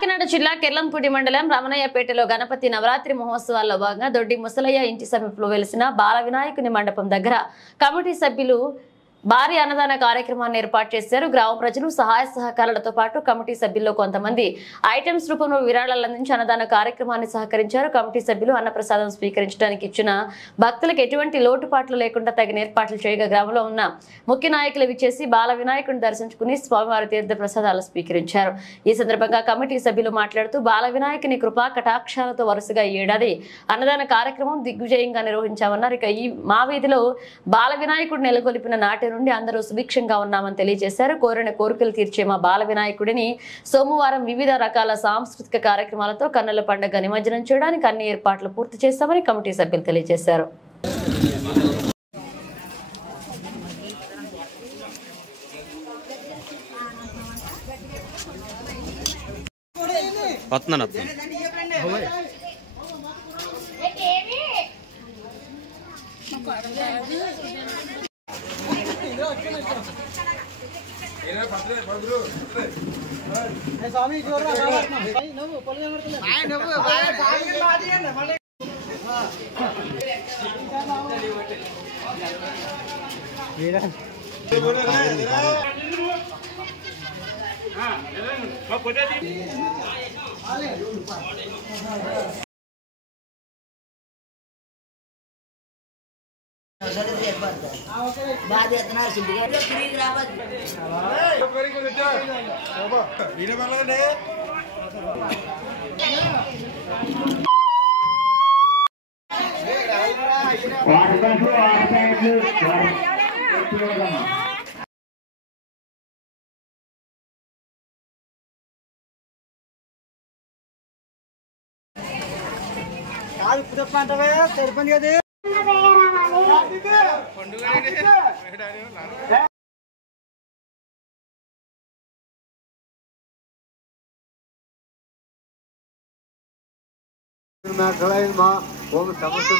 కాకినాడ జిల్లా కెర్లంపూడి మండలం రమణయ్యపేటలో గణపతి నవరాత్రి మహోత్సవాల్లో భాగంగా దొడ్డి ముసలయ్య ఇంటి సమీపంలో వెలిసిన బాల వినాయకుని మండపం దగ్గర కమిటీ సభ్యులు భారీ అన్నదాన కార్యక్రమాన్ని ఏర్పాటు చేశారు. గ్రామ ప్రజలు సహాయ సహకారాలతో పాటు కమిటీ సభ్యుల్లో కొంతమంది ఐటమ్స్ రూపంలో విరాళాలు అందించి అన్నదాన కార్యక్రమాన్ని సహకరించారు. కమిటీ సభ్యులు అన్నప్రసాదం స్వీకరించడానికి ఇచ్చిన భక్తులకు ఎటువంటి లోటుపాట్లు లేకుండా తగిన ఏర్పాట్లు చేయగా గ్రామంలో ఉన్న ముఖ్య నాయకులు విచ్చేసి బాల వినాయకుడిని దర్శించుకుని స్వామివారి తీర్థ ప్రసాదాలు స్వీకరించారు. ఈ సందర్భంగా కమిటీ సభ్యులు మాట్లాడుతూ బాల వినాయకుని కృపా కటాక్షాలతో వరుసగా ఈ ఏడాది అన్నదాన కార్యక్రమం దిగ్విజయంగా నిర్వహించామన్నారు. ఇక ఈ మా వీధిలో బాల వినాయకుడు నెలకొల్పిన నాటి నుండి అందరూ సుభిక్షంగా ఉన్నామని తెలియజేశారు. కోరిన కోరికలు తీర్చే మా బాల వినాయకుడిని సోమవారం వివిధ రకాల సాంస్కృతిక కార్యక్రమాలతో కన్నుల పండుగ నిమజ్జనం చేయడానికి అన్ని ఏర్పాట్లు పూర్తి చేస్తామని కమిటీ సభ్యులు తెలియజేశారు. ओम समस्त